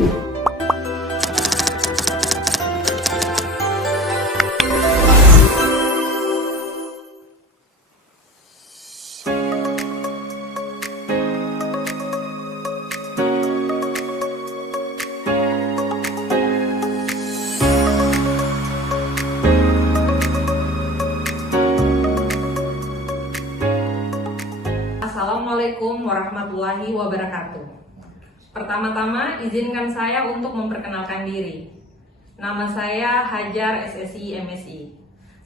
Assalamualaikum warahmatullahi wabarakatuh. Pertama-tama izinkan saya untuk memperkenalkan diri. Nama saya Hajar SSI MSI.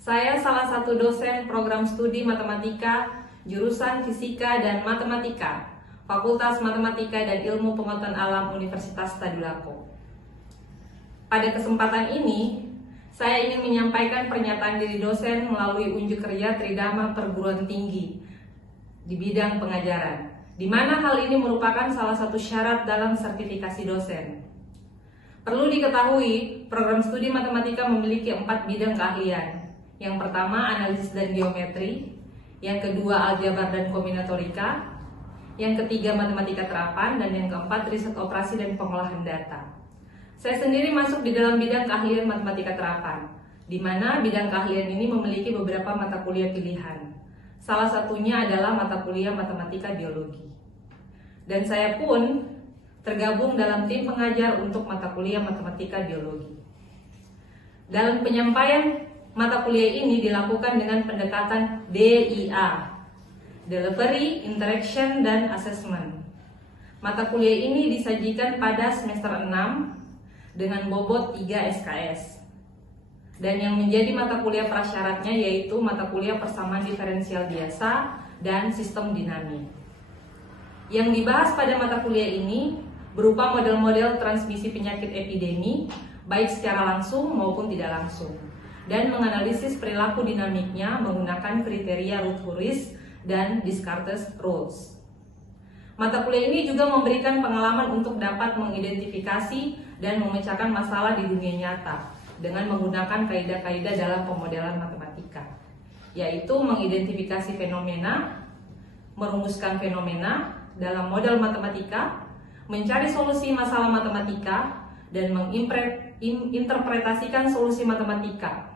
Saya salah satu dosen program studi matematika jurusan Fisika dan Matematika, Fakultas Matematika dan Ilmu Pengetahuan Alam Universitas Tadulako. Pada kesempatan ini, saya ingin menyampaikan pernyataan diri dosen melalui unjuk kerja Tridharma Perguruan Tinggi di bidang pengajaran, di mana hal ini merupakan salah satu syarat dalam sertifikasi dosen. Perlu diketahui, program studi matematika memiliki 4 bidang keahlian. Yang pertama, analisis dan geometri. Yang kedua, aljabar dan kombinatorika. Yang ketiga, matematika terapan. Dan yang keempat, riset operasi dan pengolahan data. Saya sendiri masuk di dalam bidang keahlian matematika terapan, di mana bidang keahlian ini memiliki beberapa mata kuliah pilihan. Salah satunya adalah mata kuliah matematika biologi. Dan saya pun tergabung dalam tim pengajar untuk mata kuliah matematika biologi. Dalam penyampaian mata kuliah ini dilakukan dengan pendekatan DIA, Delivery, Interaction, dan Assessment. Mata kuliah ini disajikan pada semester 6 dengan bobot 3 SKS. Dan yang menjadi mata kuliah prasyaratnya yaitu mata kuliah persamaan diferensial biasa dan sistem dinamik. Yang dibahas pada mata kuliah ini berupa model-model transmisi penyakit epidemi, baik secara langsung maupun tidak langsung, dan menganalisis perilaku dinamiknya menggunakan kriteria Rutherford dan Descartes rules. Mata kuliah ini juga memberikan pengalaman untuk dapat mengidentifikasi dan memecahkan masalah di dunia nyata dengan menggunakan kaidah-kaidah dalam pemodelan matematika, yaitu mengidentifikasi fenomena, merumuskan fenomena dalam model matematika, mencari solusi masalah matematika, dan menginterpretasikan solusi matematika.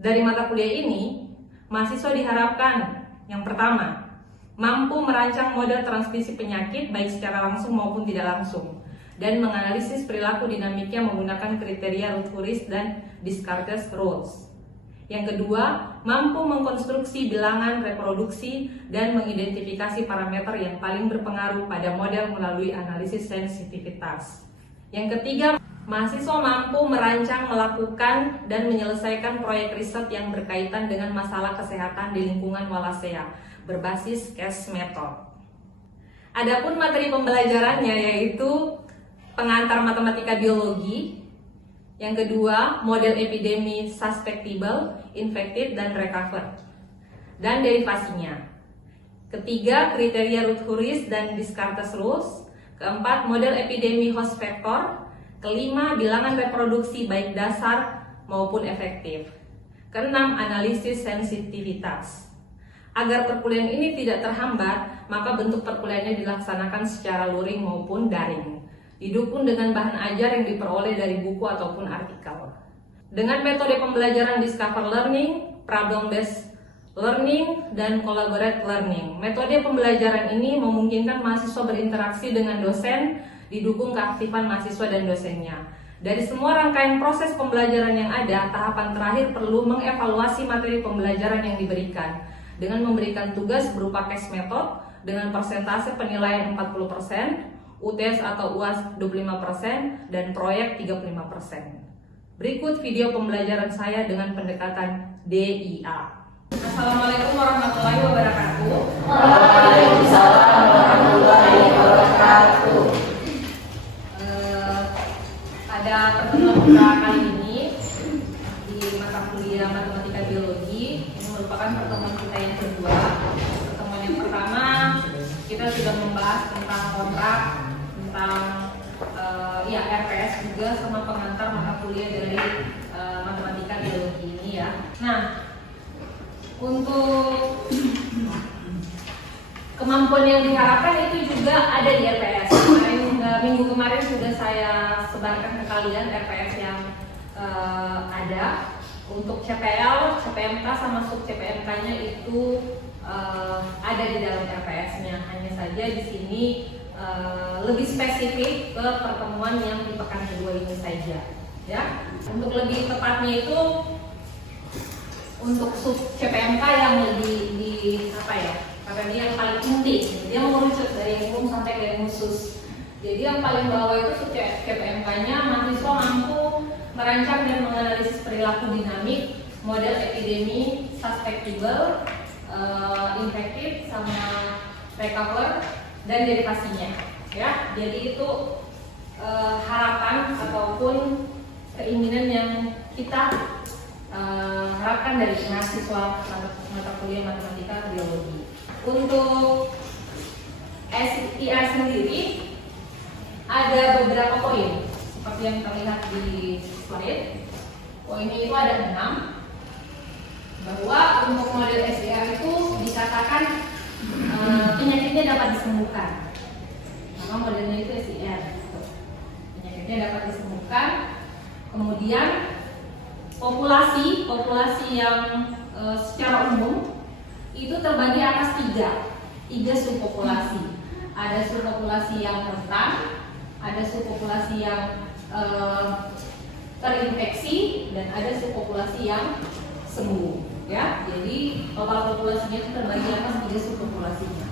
Dari mata kuliah ini, mahasiswa diharapkan yang pertama, mampu merancang model transmisi penyakit baik secara langsung maupun tidak langsung, dan menganalisis perilaku dinamiknya menggunakan kriteria Rutherford dan Descartes rules. Yang kedua, mampu mengkonstruksi bilangan reproduksi dan mengidentifikasi parameter yang paling berpengaruh pada model melalui analisis sensitivitas. Yang ketiga, mahasiswa mampu merancang, melakukan, dan menyelesaikan proyek riset yang berkaitan dengan masalah kesehatan di lingkungan Wallacea berbasis case method. Adapun materi pembelajarannya yaitu pengantar matematika biologi, yang kedua model epidemi suspectable, infected, dan recovered, dan derivasinya. Ketiga, kriteria Rutherford dan Descartes rules. Keempat, model epidemi host factor. Kelima, bilangan reproduksi baik dasar maupun efektif. Keenam, analisis sensitivitas. Agar perkuliahan ini tidak terhambat, maka bentuk perkuliahannya dilaksanakan secara luring maupun daring, didukung dengan bahan ajar yang diperoleh dari buku ataupun artikel. Dengan metode pembelajaran Discover Learning, Problem Based Learning, dan Collaborate Learning. Metode pembelajaran ini memungkinkan mahasiswa berinteraksi dengan dosen, didukung keaktifan mahasiswa dan dosennya. Dari semua rangkaian proses pembelajaran yang ada, tahapan terakhir perlu mengevaluasi materi pembelajaran yang diberikan dengan memberikan tugas berupa case method dengan persentase penilaian 40%, UTS atau UAS 25%, dan proyek 35%. Berikut video pembelajaran saya dengan pendekatan DIA. Assalamualaikum warahmatullahi wabarakatuh. Waalaikumsalam warahmatullahi wabarakatuh. Pada pertemuan kita kali ini di mata kuliah matematika biologi, ini merupakan pertemuan kita yang kedua. Pertemuan yang pertama kita sudah membahas tentang kontrak, tentang RPS juga, sama pengantar mata kuliah dari matematika biologi ini ya. Nah, untuk kemampuan yang diharapkan itu juga ada di RPS. Kemarin minggu kalian RPS yang ada. Untuk CPL, CPMK sama sub CPMK-nya itu ada di dalam RPS-nya. Hanya saja di sini lebih spesifik ke pertemuan yang di pekan kedua ini saja. Ya, untuk lebih tepatnya itu untuk sub CPMK yang lebih karena dia yang paling inti, dia mengerucut dari yang umum sampai ke yang khusus. Jadi yang paling bawah itu sub CPMK-nya mahasiswa mampu merancang dan menganalisis perilaku dinamik, model epidemi, susceptible, infektif, sama recover dan derivasinya. Ya, jadi itu harapan ataupun keinginan yang kita harapkan dari mahasiswa mata kuliah matematika biologi. Untuk SIR sendiri ada beberapa poin seperti yang terlihat di slide. Poinnya itu ada 6, bahwa untuk model SIR itu dikatakan penyakitnya dapat disembuhkan, maka modelnya itu SIR. Penyakitnya dapat disembuhkan. Kemudian populasi yang secara umum itu terbagi atas tiga subpopulasi. Ada subpopulasi yang rentan, ada subpopulasi yang terinfeksi, dan ada subpopulasi yang sembuh. Ya, jadi total populasinya itu terbagi atas 3 subpopulasinya.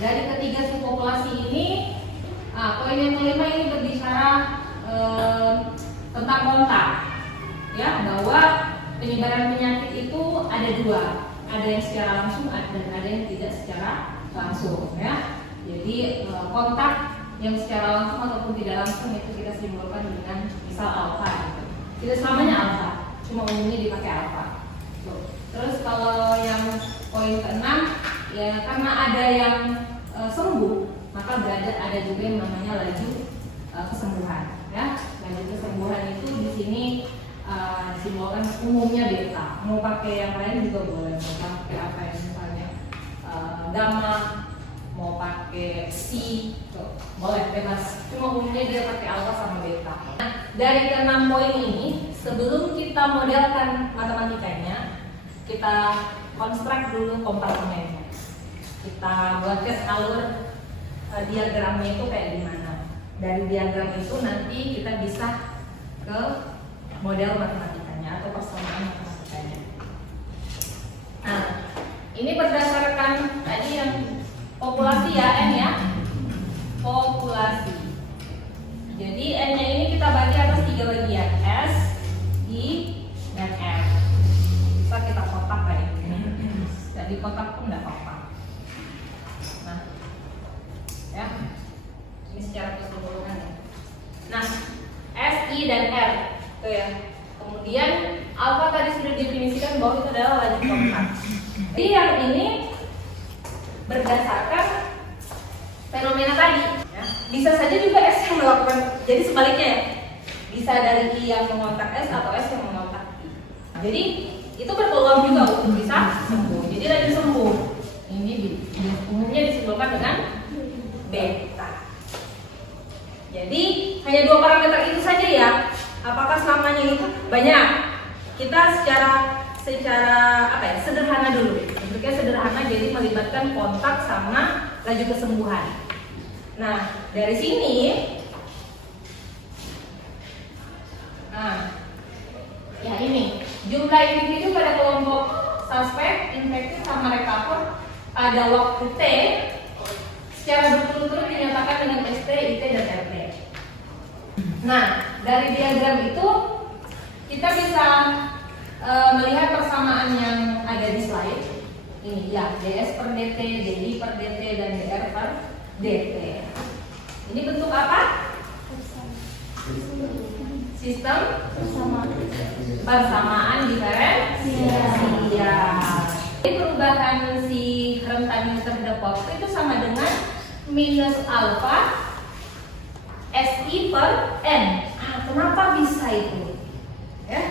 Dari ketiga subpopulasi ini, poin yang kelima ini berbicara tentang kontak. Ya, bahwa penyebaran penyakit itu ada 2, ada yang secara langsung dan ada yang tidak secara langsung. Ya, jadi kontak yang secara langsung ataupun tidak langsung itu kita simbolkan dengan misal alfa. Gitu. Tidak selamanya alfa, cuma umumnya dipakai alfa. Terus kalau yang poin ke-6, ya karena ada yang sembuh, maka ada juga yang namanya laju kesembuhan. Ya, laju kesembuhan itu di sini disimbolkan umumnya beta. Mau pakai yang lain juga boleh, mau pakai apa ya, misalnya gamma, mau pakai psi, boleh bebas. Cuma umumnya dia pakai alfa sama beta. Nah, dari ke-6 poin ini, sebelum kita modelkan matematikanya, kita konstruk dulu kompartemennya. Kita buatkan alur diagramnya itu kayak gimana. Dari diagram itu nanti kita bisa ke model matematikanya atau persamaan matematikanya. Nah, ini berdasarkan tadi yang populasi ya, N ya, populasi. Jadi N-nya ini kita bagi atas 3 bagian, S, I, dan F. Bisa kita kotak kayak gini. Jadi kotak pun nggak apa-apa. Nah, ya, ini secara keseluruhan ya. Nah, S, I, dan R, tuh ya. Kemudian alfa tadi sudah definisikan bahwa itu adalah laju kontak. Jadi yang ini berdasarkan fenomena tadi ya. Bisa saja juga S yang melakukan, jadi sebaliknya ya, bisa dari I yang mengontak S atau S yang mengontak I. Jadi itu berpeluang juga untuk bisa sembuh. Jadi lagi sembuh ini umumnya disimbolkan dengan beta. Jadi hanya 2 parameter itu saja ya. Apakah selamanya itu banyak? Kita secara sederhana dulu. Bentuknya sederhana, jadi melibatkan kontak sama laju kesembuhan. Nah, dari sini ya ini jumlah individu pada kelompok suspek, infektif, sama recover pada waktu T secara berturut-turut dinyatakan dengan ST, IT, dan RT. Nah, dari diagram itu kita bisa melihat persamaan yang ada di slide ini ya, DS per DT, DI per DT, dan DR per DT. Ini bentuk apa? Sistem persamaan diferensial. Jadi perubahan si rentan terhadap waktu itu sama dengan minus alfa SI per N. Kenapa bisa itu? Ya?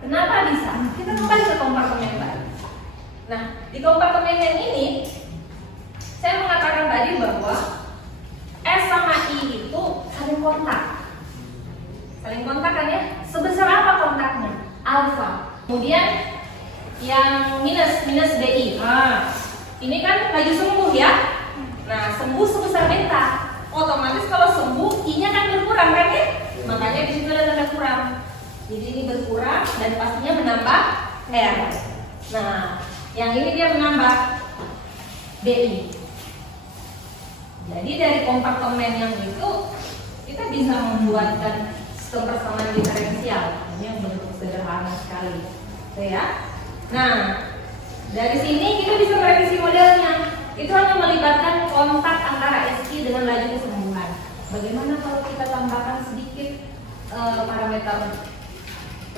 Kenapa bisa? Kita kembali ke kompartemen tadi. Nah, di kompartemen yang ini saya mengatakan tadi bahwa S sama I itu saling kontak. yang minus DI. Nah, ini kan laju sembuh ya. Nah, sembuh sebesar beta. Otomatis kalau sembuh I-nya kan berkurang kan ya? Makanya di situ ada tanda kurang. Jadi ini berkurang dan pastinya menambah R. Nah, yang ini dia menambah DI. Jadi dari kompartemen yang itu kita bisa membuatkan sistem persamaan diferensial. Ini yang bentuk sederhana sekali, oke ya. Nah, dari sini kita bisa merevisi modelnya. Itu hanya melibatkan kontak antara SI dengan laju kesembuhan. Bagaimana kalau kita tambahkan sedikit parameter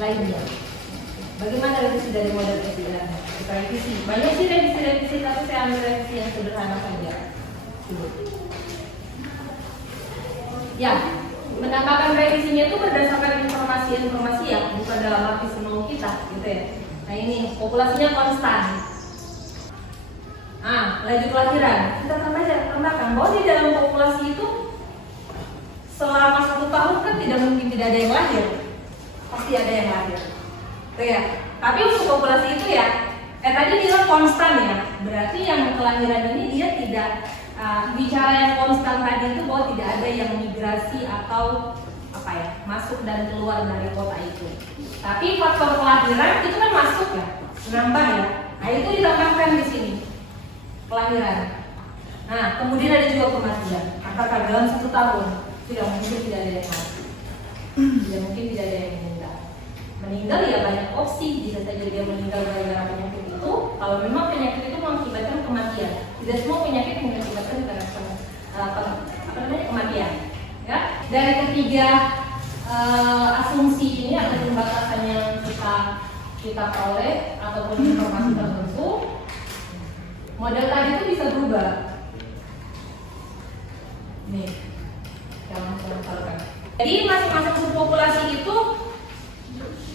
lainnya? Bagaimana revisi dari model SI? Kita revisi. Banyak sih revisi, tapi saya ambil revisi yang sederhana saja. Ya, menambahkan revisinya itu berdasarkan informasi ya, bukan dalam arti semau kita, gitu ya. Nah ini populasinya konstan. Nah, laju kelahiran kita tambahkan bahwa di dalam populasi itu selama 1 tahun kan tidak mungkin tidak ada yang lahir, pasti ada yang lahir, tuh ya. Tapi untuk populasi itu ya, tadi bilang konstan ya, berarti yang kelahiran ini dia tidak bicara yang konstan tadi itu bahwa tidak ada yang migrasi atau apa ya, masuk dan keluar dari kota itu. Tapi faktor kelahiran itu kan masuk ya, menambah ya. Nah itu ditambahkan di sini kelahiran. Nah kemudian ada juga kematian. Katakan dalam 1 tahun tidak mungkin tidak ada yang mati, tidak mungkin tidak ada yang meninggal. Meninggal ya banyak opsi, bisa saja dia meninggal gara-gara penyakit itu. Kalau memang penyakit itu mengakibatkan kematian, tidak semua penyakit mengakibatkan kematian. Ya, dari ketiga asumsi ini atau pembatasan yang kita peroleh ataupun informasi tertentu, model tadi itu bisa berubah. Nih, jangan salah. Jadi masing-masing subpopulasi itu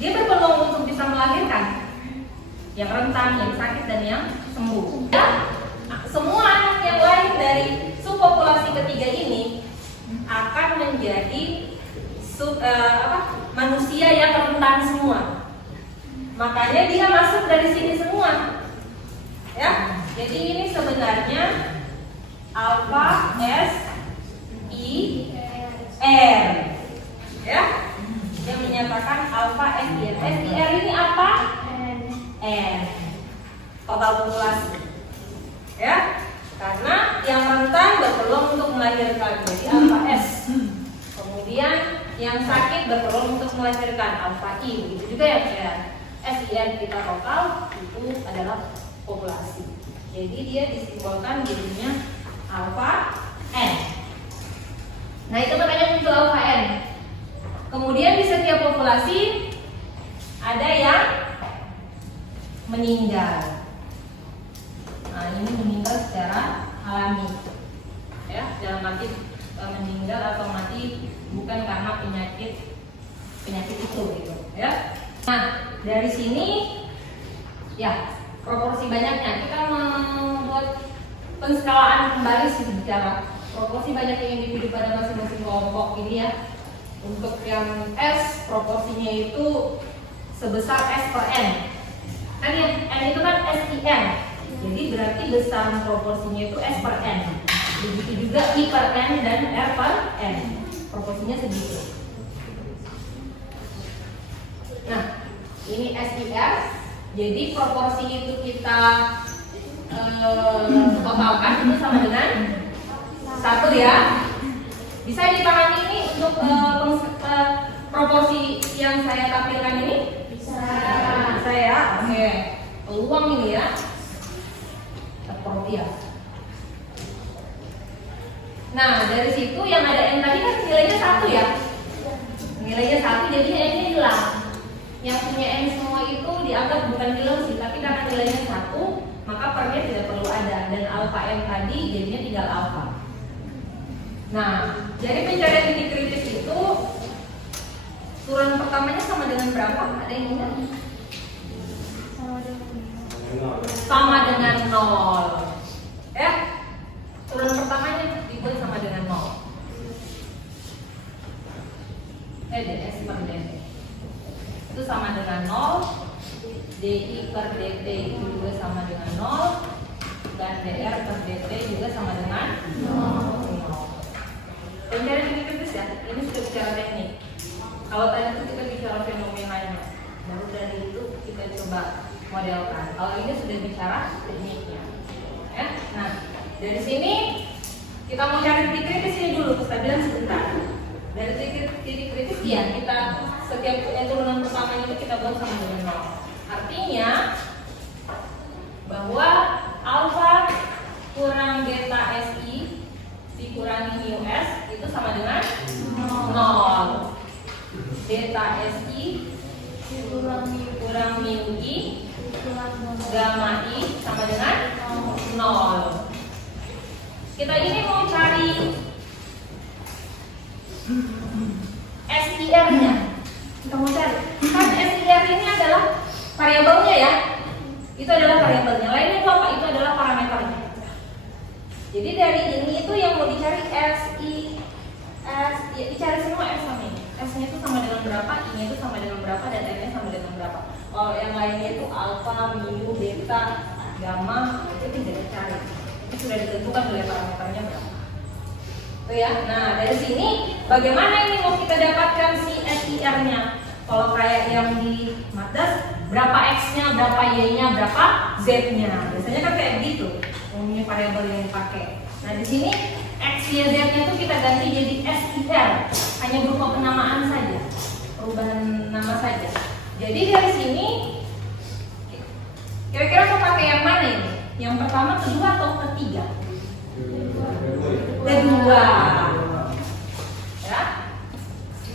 dia berpeluang untuk bisa melahirkan yang rentan, yang sakit, dan yang sembuh. Ya, semua anak yang lahir dari subpopulasi ketiga ini akan menjadi manusia yang rentan semua. Makanya dia masuk dari sini semua. Ya, jadi ini sebenarnya alpha S I R. Ya, yang menyatakan alpha S I R. S I R ini apa? N. Total populasi. Ya, karena yang rentan berpeluang untuk melahirkan, jadi alpha S. Kemudian yang sakit berpeluang untuk melahirkan alpha I. Begitu juga yang SIR kita total itu adalah populasi. Jadi dia disimbolkan jadinya alpha N. Nah itu makanya muncul alpha N. Kemudian di setiap populasi ada yang meninggal. Nah ini meninggal secara alami, ya, dalam arti meninggal atau mati bukan karena penyakit itu gitu, ya. Nah dari sini ya proporsi banyaknya kita membuat penskalaan kembali sih, bicara proporsi banyaknya individu pada masing-masing kelompok ini ya. Untuk yang S proporsinya itu sebesar S per N. Kan yang N itu kan SIN. Jadi berarti besaran proporsinya itu S per N. Begitu juga I per N dan R per N. Proporsinya segitu. Nah, ini SIR. Jadi proporsi itu kita totalkan itu sama dengan 1 ya. Bisa dipahami ini untuk proporsi yang saya tampilkan ini? Bisa. Saya, oke. Peluang ini ya. Ya. Nah dari situ yang ada N tadi kan nilainya 1 ya. Nilainya 1 jadi N-nya hilang. Yang punya N semua itu dianggap bukan hilang sih, tapi karena nilainya 1 maka pernya tidak perlu ada, dan alpha N tadi jadinya tinggal alpha. Nah jadi pencarian titik kritis itu turun pertamanya sama dengan berapa? Ada yang ingat? Sama dengan 0. Ya, turun pertamanya dibuat sama dengan 0. DS per DT itu sama dengan 0. DI per DT itu juga sama dengan 0, dan DR per DT juga sama dengan 0. Pencarian titik kritis ya, ini sudah bicara teknik. Kalau tadi itu kita bicara fenomenanya, baru dari itu kita coba modelkan. Kalau ini sudah bicara tekniknya. Ya? Nah, dari sini kita mau cari titik kritisnya dulu, kestabilan sebentar. Dari titik kritis ya kita setiap turunan pertama itu kita buat sama dengan 0. Artinya bahwa alfa kurang beta SI dikurangi mu S itu sama dengan 0. Beta SI kurang mu I gamma I sama dengan 0. Kita ini mau cari SIR-nya. Kita mau cari. Kan SIR ini adalah variabelnya ya. Itu adalah variabelnya. Lainnya itu apa? Itu adalah parameternya. Jadi dari ini itu yang mau dicari ya, dicari semua S sama ini. S-nya itu sama dengan berapa, I-nya itu sama dengan berapa, dan N-nya sama dengan berapa. Kalau yang lainnya itu alfa, mu, beta, gamma itu tidak dicari. Itu sudah ditentukan oleh parameternya berapa. Tuh ya. Nah, dari sini bagaimana ini mau kita dapatkan si SIR-nya? Kalau kayak yang di Matdas, berapa X-nya, berapa Y-nya, berapa Z-nya. Biasanya kan kayak gitu. Ini variabel yang dipakai. Nah, di sini X, Y, Z-nya itu kita ganti jadi SIR. Hanya berupa penamaan saja. Perubahan nama saja. Jadi dari sini kira-kira mau pakai yang mana ini? Yang pertama, kedua, atau ketiga? Kedua. Ya.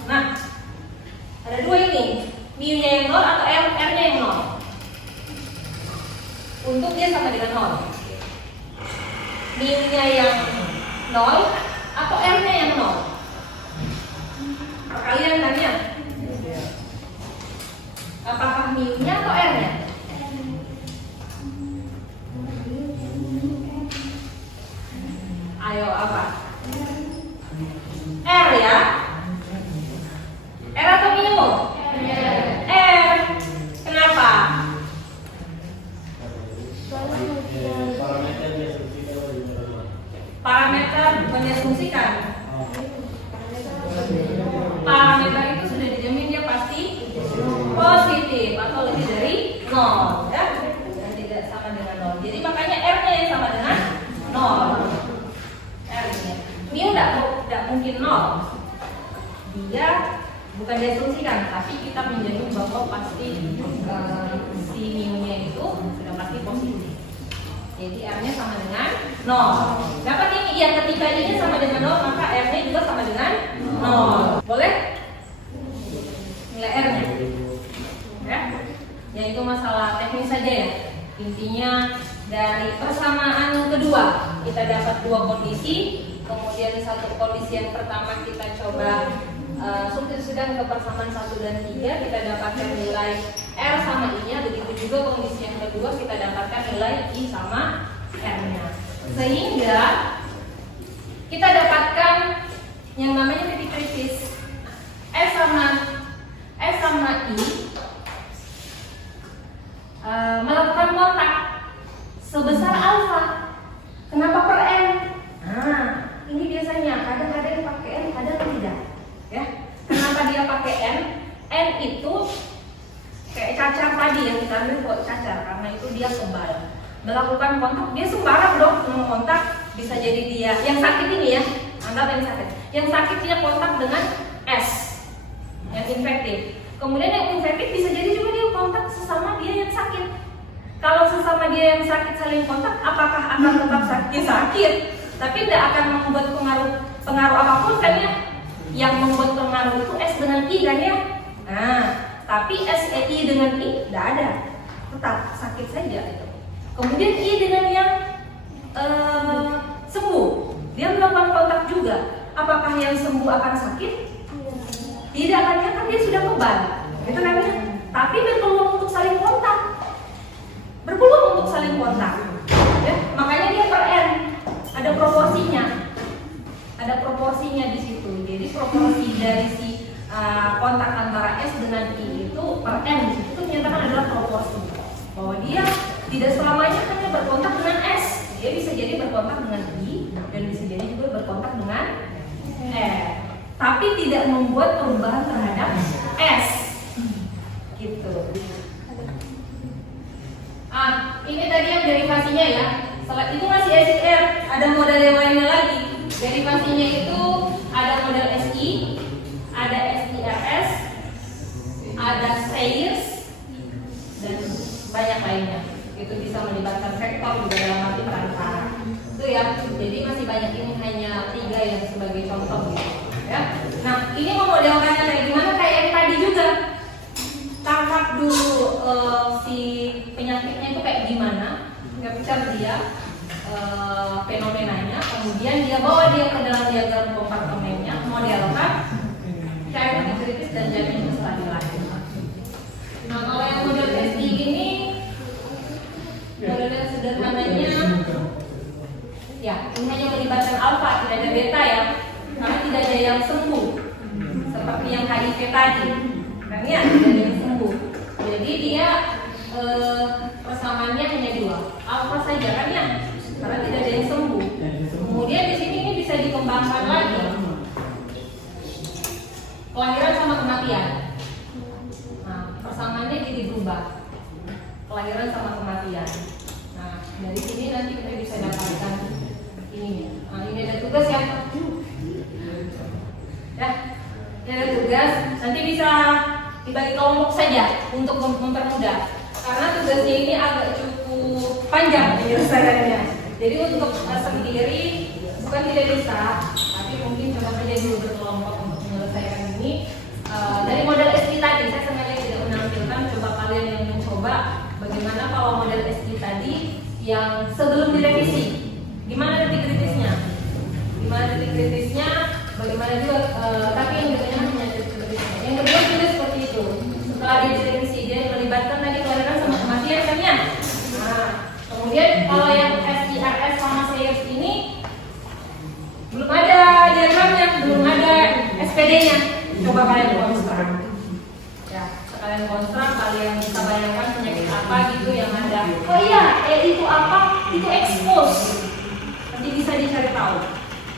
Nah, ada dua ini, mu-nya yang 0 atau R-nya yang 0. Untuk dia sama dengan 0. Mu-nya yang 0 atau R-nya yang 0. Kalian tanya, apakah mu-nya atau R-nya? Ayo, apa? R ya? R atau mu? R. Kenapa? Parameter mendiasumsikan. Parameter itu sudah dijamin dia pasti positif atau lebih dari 0 ya? Dan tidak sama dengan 0. Jadi makanya R-nya yang sama dengan 0. R-nya. Mu tidak mungkin 0. Dia bukan diasumsikan, tapi kita menjamin bahwa pasti si mu-nya itu sudah pasti positif. Jadi R-nya sama dengan 0. Dapat ini, ya ketika I-nya sama dengan 0, maka R-nya juga sama dengan 0. Boleh? Nilai R-nya. Ya? Ya itu masalah teknis saja ya. Intinya dari persamaan kedua, kita dapat dua kondisi. Kemudian satu kondisi yang pertama kita coba substitusikan ke persamaan 1 dan 3, kita dapatkan nilai R sama I-nya. Begitu juga kondisi yang kedua, kita dapatkan nilai I sama R-nya. Sehingga kita dapatkan yang namanya titik kritis. S sama I melakukan kontak sebesar alfa. Kenapa per N? Nah, ini biasanya kadang ada yang pakai N, kadang tidak. Ya, kenapa dia pakai N? N itu kayak cacar tadi yang kita ambil buat cacar, karena itu dia kebal. Melakukan kontak, dia sembarang dong kontak. Bisa jadi dia yang sakit ini ya, anggap yang sakit. Yang sakit dia kontak dengan S, yang infektif. Kemudian yang infektif bisa jadi juga dia kontak sesama dia yang sakit. Kalau sesama dia yang sakit saling kontak, apakah akan tetap sakit? Sakit, tapi tidak akan membuat pengaruh apapun kan ya. Yang membuat pengaruh itu S dengan I kan ya. Nah, tapi SEI dengan I tidak ada, tetap sakit saja itu. Kemudian I dengan yang sembuh, dia melakukan kontak juga. Apakah yang sembuh akan sakit? Tidak kan ya, kan dia sudah kebal, itu namanya. Tapi berpeluang untuk saling kontak, ya, makanya dia per N, ada proporsinya di situ. Jadi proporsi dari si kontak antara S dengan I itu per N, itu menyatakan adalah proporsi. bahwa dia tidak selamanya hanya berkontak dengan S. Dia bisa jadi berkontak dengan I dan bisa jadi juga berkontak dengan E. Tapi tidak membuat perubahan terhadap S. Gitu. Ini tadi yang derivasinya ya. Setelah itu masih SIR, ada model yang lainnya lagi. Derivasinya itu ada model SI, ada SIRS, ada SAIRS, dan banyak lainnya. Itu bisa melibatkan vektor juga dalam arti perantara. Itu ya. Jadi masih banyak, ini hanya 3 yang sebagai contoh gitu. Ya. Nah, ini memodelkannya kayak gimana? Kayak yang tadi juga. Tangkap dulu si penyakitnya itu kayak gimana, capture dia fenomenanya, kemudian dia bawa dia ke dalam diagram kompartemennya, modelkan, cari titik kritis dan jamin kestabilan. Nah, kalau yang model SI ini model yang sederhananya, ya ini hanya melibatkan alfa, tidak ada beta ya, karena tidak ada yang sembuh, seperti yang HIV tadi. Kan ya, tidak ada yang sembuh. Jadi dia persamaannya hanya 2, alfa saja kan ya, karena tidak ada yang sembuh. Kemudian di sini ini bisa dikembangkan lagi, kelahiran sama kematian. Nah, persamaannya jadi berubah, kelahiran sama kematian. Nah, dari sini nanti kita bisa dapatkan ini. Nah, ini ada tugas ya. Ya, ini ada tugas. Nanti bisa dibagi kelompok saja untuk mempermudah. Karena tugasnya ini agak cukup panjang penyelesaiannya. Jadi untuk sendiri bukan tidak bisa, tapi mungkin coba saja dulu berkelompok untuk menyelesaikan ini. Dari model SI tadi saya sengaja tidak menampilkan, coba kalian yang mencoba bagaimana kalau model SI tadi yang sebelum direvisi. Gimana titik kritisnya? Bagaimana juga, tapi yang bertanya hanya titik kritisnya. Yang kedua juga seperti itu. Setelah dia direvisi, dia melibatkan tadi kelahiran sama kematian kan ya? Nah, kemudian kalau yang SIRS sama SAIRS ini belum ada diagramnya, belum ada SPD-nya. Coba kalian konstruk. Ya, sekalian konstruk, kalian bisa bayangkan penyakit apa gitu yang ada. Oh iya, itu apa? Itu expose. Nanti bisa dicari tahu.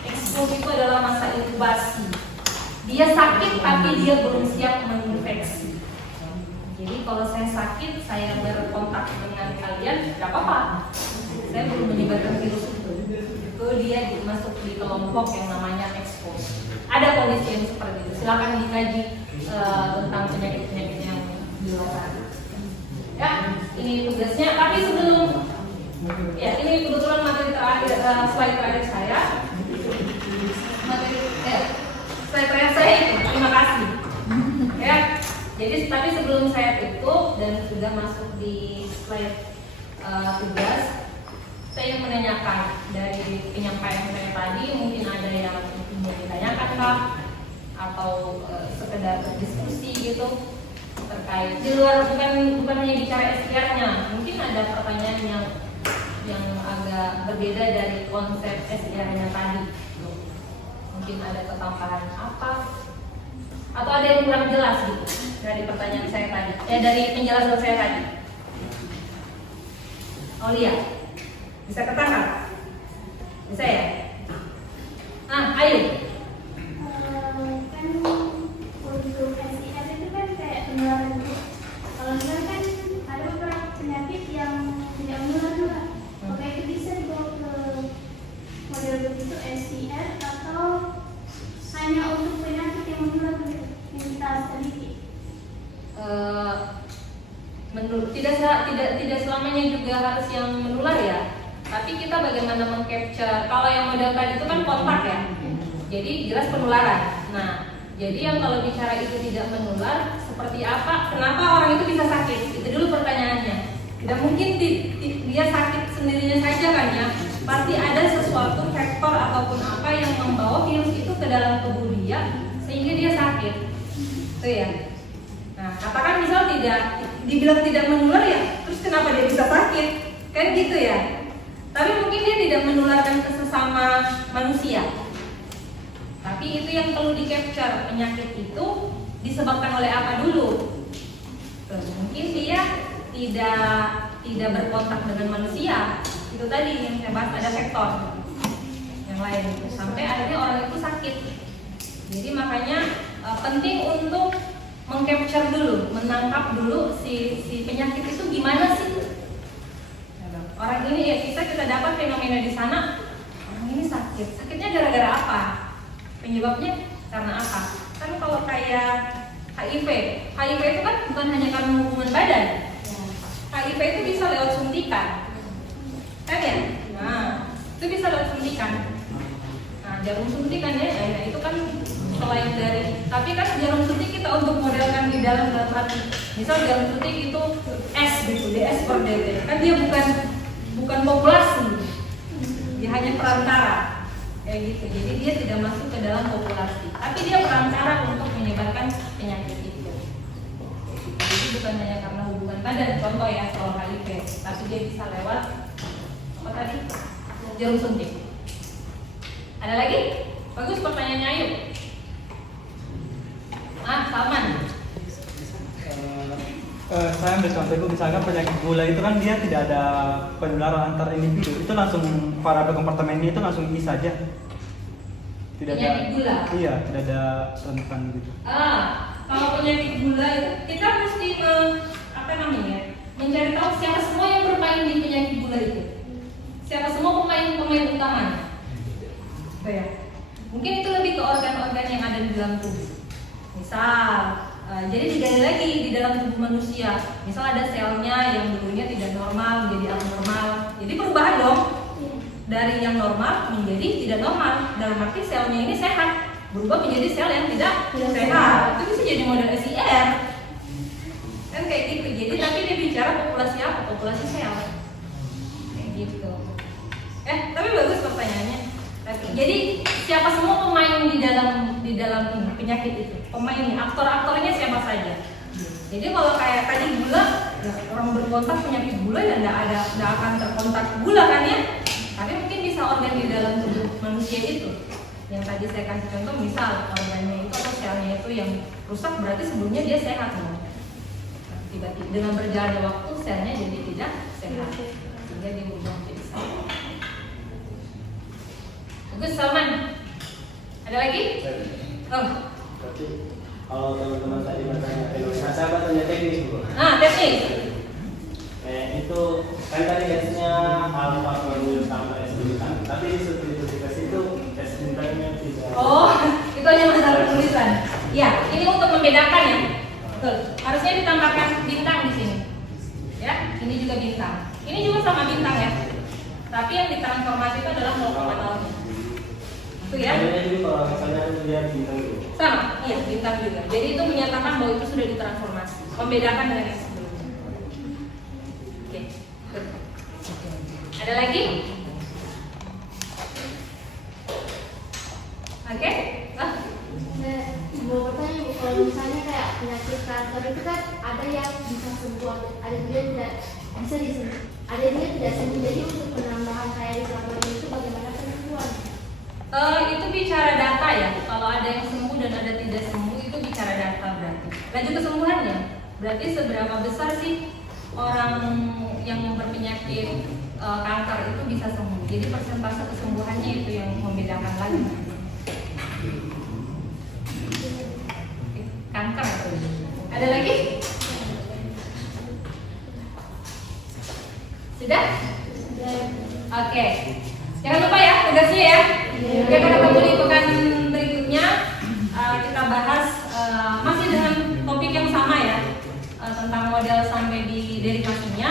Expose itu adalah masa inkubasi. Dia sakit tapi dia belum siap menginfeksi. Jadi kalau saya sakit, saya berkontak dengan kalian, tidak apa-apa. Saya belum menyebarkan virus itu. Itu dia masuk di kelompok yang namanya expose. Ada kondisi yang seperti itu. Silakan dikaji tentang penyakit-penyakit yang di luar sana. Ya, ini tugasnya. Tapi sebelum, ya ini kebetulan materi terakhir, slide terakhir saya. Slide terakhir saya itu. Terima kasih. Ya. Jadi tapi sebelum saya tutup dan sudah masuk di slide tugas, saya ingin menanyakan dari penyampaian saya tadi, mungkin ada yang ingin ditanyakan Pak, atau sekedar diskusi gitu terkait di luar, bukan hanya bicara SDR-nya, mungkin ada pertanyaan yang agak berbeda dari konsep SDR-nya tadi. Mungkin ada ketambahan apa? Atau ada yang kurang jelas gitu dari pertanyaan saya tadi, dari penjelasan saya tadi. Oh iya, bisa ketangkap? Bisa ya? Ayo. Kan untuk SIR itu kan kayak penularan itu. Kalau misalnya kan ada beberapa penyakit yang tidak menular juga. Apakah itu bisa dibawa ke model begitu SIR atau hanya untuk penyakit yang menular begitu yang kita harus teliti? Tidak selamanya juga harus yang menular ya. Tapi kita bagaimana mengcapture. Kalau yang model tadi itu kan kontak ya. Jadi jelas penularan. Nah, jadi yang kalau bicara itu tidak menular, seperti apa? Kenapa orang itu bisa sakit? Itu dulu pertanyaannya. Tidak mungkin dia sakit sendirinya saja kan ya. Pasti ada sesuatu faktor ataupun apa yang membawa virus itu ke dalam tubuh dia sehingga dia sakit. Itu ya. Nah, katakan misal dibilang tidak menular ya, terus kenapa dia bisa sakit? Kan gitu ya. Tapi mungkin dia tidak menularkan ke sesama manusia. Tapi itu yang perlu di-capture, penyakit itu disebabkan oleh apa dulu? Mungkin dia tidak tidak berkontak dengan manusia, itu tadi yang saya bahas ada faktor yang lain sampai akhirnya orang itu sakit. Jadi makanya penting untuk mengcapture dulu, menangkap dulu si penyakit itu gimana sih. Orang ini ya kita dapat fenomena di sana, orang ini sakitnya gara-gara apa? Penyebabnya karena apa? Kan kalau kayak HIV itu kan bukan hanya karena hubungan badan. HIV itu bisa lewat suntikan, kan ya? Nah, itu bisa lewat suntikan. Nah, jarum suntikan ya itu kan selain dari, tapi kan jarum suntik kita untuk modelkan di dalam hati. Misal jarum suntik itu S gitu, DS per DT. Kan dia bukan populasi, dia hanya perantara kayak gitu. Jadi dia tidak masuk ke dalam populasi, tapi dia perantara untuk menyebarkan penyakit itu. Jadi bukan hanya karena hubungan badan, contoh ya kalau HIV, tapi dia bisa lewat apa tadi? Jarum suntik. Ada lagi? Bagus pertanyaannya, ayo. Salman. Saya ambil contoh itu, misalkan penyakit gula itu kan dia tidak ada penularan antar individu, itu langsung variabel kompartemennya itu langsung I saja. Tidak ada. Penyakit gula. Iya, tidak ada tentukan gitu. Kalau penyakit gula itu kita mesti mencari tahu siapa semua yang bermain di penyakit gula itu. Siapa semua pemain utamanya. Ya. Mungkin itu lebih ke organ-organ yang ada di dalam tubuh. Misal, jadi digali lagi di dalam tubuh manusia. Misal ada selnya yang dulunya tidak normal menjadi abnormal. Jadi perubahan dong. Dari yang normal menjadi tidak normal. Dalam arti selnya ini sehat, berubah menjadi sel yang tidak sehat. Itu bisa jadi model SIR. Kan kayak gitu. Jadi tapi dia bicara populasi apa? Populasi sel. Kayak gitu. Tapi bagus pertanyaannya. Jadi siapa semua pemain di dalam ini, penyakit itu? Pemainnya, aktor-aktornya siapa saja? Jadi kalau kayak tadi gula, ya orang berkontak penyakit gula ya nggak akan terkontak gula kan ya? Tapi mungkin bisa organ di dalam tubuh manusia itu. Yang tadi saya kasih contoh, misal organnya itu atau selnya itu yang rusak, berarti sebelumnya dia sehat loh. Tiba-tiba dengan berjalannya waktu selnya jadi tidak sehat, sehingga dia berubah menjadi sakit. Bagus, Salman. Ada lagi? Berarti kalau teman-teman tadi bertanya fenomena, saya bertanya teknis dulu. Teknis. Itu kan tadi tesnya alfa formul sama S bintang, tapi di sertifikasi itu S bintangnya tidak. Itu hanya masalah penulisan. Ya, ini untuk membedakan ya. Betul. Harusnya ditambahkan bintang di sini. Ya, ini juga bintang. Ini juga sama bintang ya. Tapi yang ditransformasi itu adalah 0,0. Itu ya. Jadi kalau misalnya dia bintang itu. Sama, iya bintang juga. Jadi itu menyatakan bahwa itu sudah ditransformasi. Membedakan dengan yang sebelumnya. Oke. Ada lagi? Oke. Mau bertanya Bu, kalau misalnya kayak penyakit kanker itu kan ada yang bisa sembuh, ada juga tidak bisa disembuh, ada juga tidak sembuh. Jadi untuk penambahan kayak di kanker itu bagaimana penyembuhan? Itu bicara data ya. Kalau ada yang sembuh dan ada tidak sembuh itu bicara data berarti. Lanjut kesembuhannya. Berarti seberapa besar sih orang yang berpenyakit kanker itu bisa sembuh. Jadi persentase kesembuhannya itu yang membedakan lagi. Kanker. Ada lagi? Sudah? Oke. Jangan lupa ya tugasnya ya. Kita ketemu di pekan berikutnya. Kita bahas masih dengan topik yang sama ya, tentang model sampai di derivasinya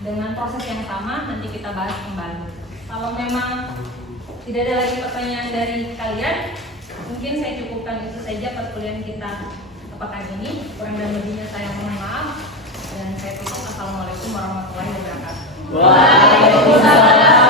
dengan proses yang sama. Nanti kita bahas kembali. Kalau memang tidak ada lagi pertanyaan dari kalian, mungkin saya cukupkan itu saja perkuliahan kita pekan ini. Kurang dan lebihnya saya mohon maaf dan saya tutup. Assalamualaikum warahmatullahi wabarakatuh. Waalaikumsalam.